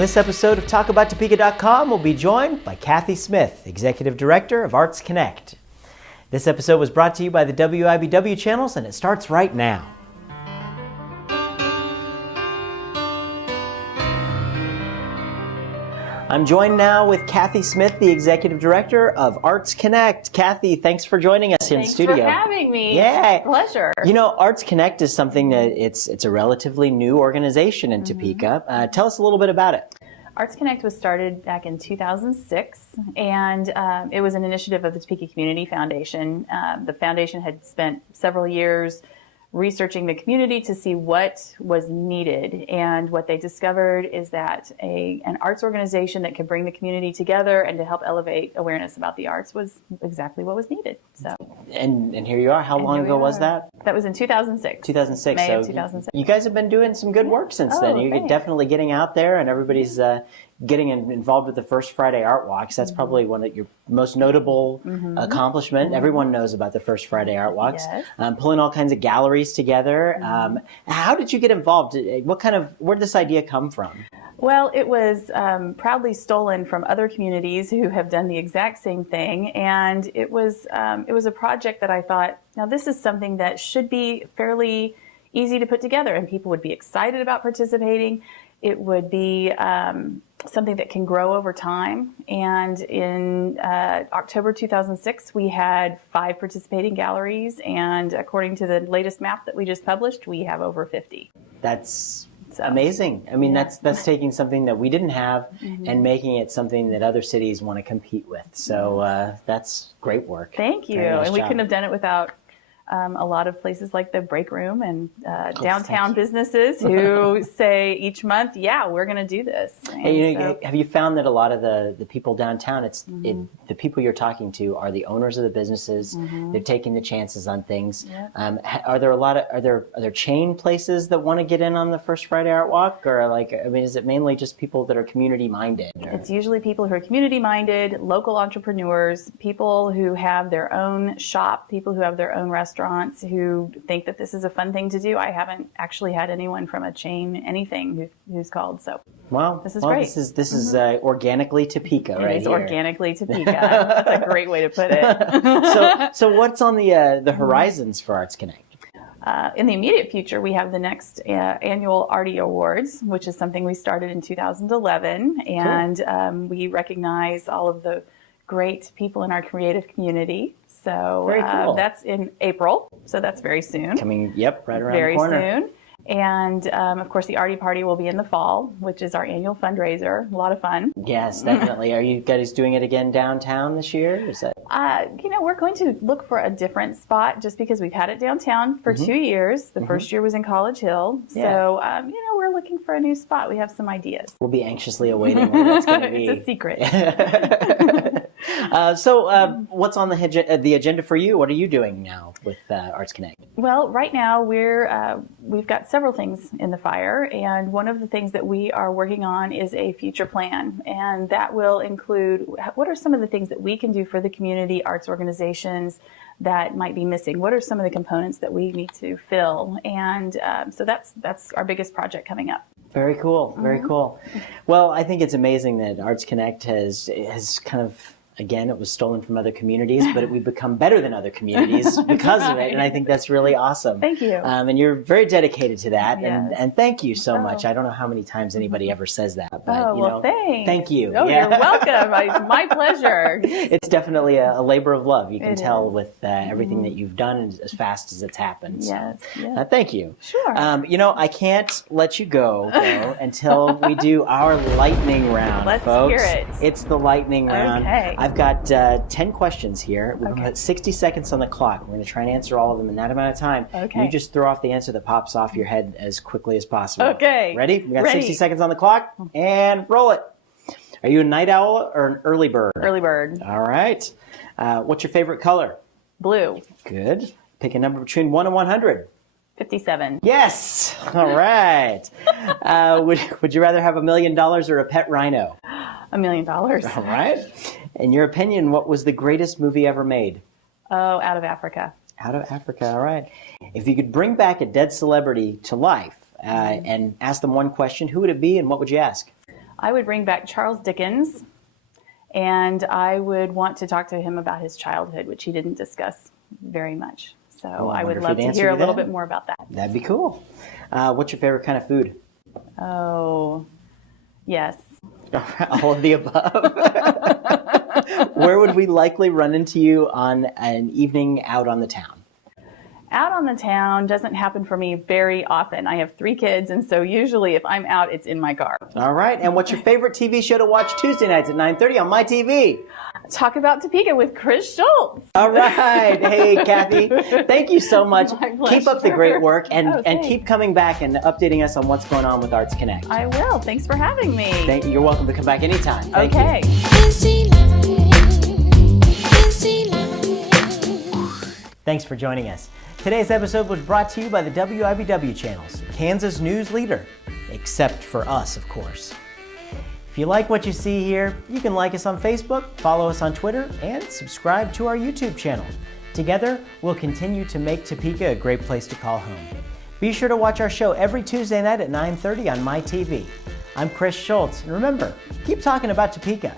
this episode of TalkAboutTopeka.com, we'll be joined by Kathy Smith, Executive Director of Arts Connect. This episode was brought to you by the WIBW channels, and it starts right now. I'm joined now with Kathy Smith, the Executive Director of Arts Connect. Kathy, thanks for joining us in the studio. Thanks for having me. Yeah. It's a pleasure. You know, Arts Connect is something that it's a relatively new organization in Topeka. Tell us a little bit about it. Arts Connect was started back in 2006, and it was an initiative of the Topeka Community Foundation. The foundation had spent several years researching the community to see what was needed, and what they discovered is that an arts organization that could bring the community together and to help elevate awareness about the arts was exactly what was needed. So, and here you are. How long ago was that? That was in 2006. 2006. May so of 2006. You guys have been doing some good work since then. You're thanks. definitely getting out there, and everybody's getting involved with the First Friday Art Walks. That's probably one of your most notable accomplishment. Everyone knows about the First Friday Art Walks. Yes. Pulling all kinds of galleries together. How did you get involved? Where did this idea come from? Well, it was proudly stolen from other communities who have done the exact same thing, and it was a project that I thought, now this is something that should be fairly easy to put together, and people would be excited about participating. It would be something that can grow over time. And in October 2006, we had 5 participating galleries, and according to the latest map that we just published, we have over 50. That's amazing. I mean, that's taking something that we didn't have and making it something that other cities want to compete with. So that's great work. Thank you. Very nice and we job. couldn't have done it without a lot of places like the Break Room and downtown businesses who say each month, yeah, we're going to do this. Hey, have you found that a lot of the people downtown, the people you're talking to are the owners of the businesses. They're taking the chances on things. Yep. Are there chain places that want to get in on the First Friday Art Walk, or is it mainly just people that are community minded? It's usually people who are community minded, local entrepreneurs, people who have their own shop, people who have their own restaurants, who think that this is a fun thing to do. I haven't actually had anyone from a chain, anything, who's called. So, wow, this is great. This is organically Topeka, right? It's organically Topeka. That's a great way to put it. So what's on the horizons for Arts Connect? In the immediate future, we have the next annual Artie Awards, which is something we started in 2011, and we recognize all of the great people in our creative community. So very cool. That's in April, so that's very soon. Coming, right around the corner. Very soon. And of course, the Artie Party will be in the fall, which is our annual fundraiser. A lot of fun. Yes, definitely. Are you guys doing it again downtown this year? Is that? We're going to look for a different spot just because we've had it downtown for 2 years. The first year was in College Hill. So, we're looking for a new spot. We have some ideas. We'll be anxiously awaiting where that's going to be. It's a secret. What's on the agenda for you? What are you doing now with Arts Connect? Well, right now we've got several things in the fire, and one of the things that we are working on is a future plan, and that will include what are some of the things that we can do for the community arts organizations that might be missing. What are some of the components that we need to fill? And so that's our biggest project coming up. Very cool. Very cool. Well, I think it's amazing that Arts Connect has kind of, again, it was stolen from other communities, but we've become better than other communities because of it, and I think that's really awesome. Thank you. And you're very dedicated to that, Yes. and thank you so much. I don't know how many times anybody ever says that, but thanks. Thank you. Oh, you're welcome. It's my pleasure. It's definitely a labor of love. You can tell is. with everything that you've done as fast as it's happened. Yes. So, thank you. Sure. I can't let you go though, until we do our lightning round, Let's folks. hear it. It's the lightning round. Okay. I've got 10 questions here. We've got 60 seconds on the clock. We're going to try and answer all of them in that amount of time. Okay. You just throw off the answer that pops off your head as quickly as possible. Okay. Ready? We got Ready. 60 seconds on the clock, and roll it. Are you a night owl or an early bird? Early bird. All right. What's your favorite color? Blue. Good. Pick a number between 1 and 100. 57. Yes. All right. Would you rather have $1 million or a pet rhino? $1 million. All right. In your opinion, what was the greatest movie ever made? Oh, Out of Africa. Out of Africa. All right. If you could bring back a dead celebrity to life and ask them one question, who would it be and what would you ask? I would bring back Charles Dickens, and I would want to talk to him about his childhood, which he didn't discuss very much. So I would love to hear a little bit more about that. That'd be cool. What's your favorite kind of food? Oh, yes. All of the above. Where would we likely run into you on an evening out on the town? Out on the town doesn't happen for me very often. I have 3 kids, and so usually if I'm out, it's in my car. All right. And what's your favorite TV show to watch Tuesday nights at 9:30 on my TV? Talk About Topeka with Chris Schultz. All right. Hey, Kathy. Thank you so much. My pleasure. Keep up the great work and thanks. keep coming back and updating us on what's going on with Arts Connect. I will. Thanks for having me. You're welcome to come back anytime. Thank Okay. you. Thanks for joining us. Today's episode was brought to you by the WIBW channels, Kansas news leader, except for us, of course. If you like what you see here, you can like us on Facebook, follow us on Twitter, and subscribe to our YouTube channel. Together, we'll continue to make Topeka a great place to call home. Be sure to watch our show every Tuesday night at 9:30 on my TV. I'm Chris Schultz, and remember, keep talking about Topeka.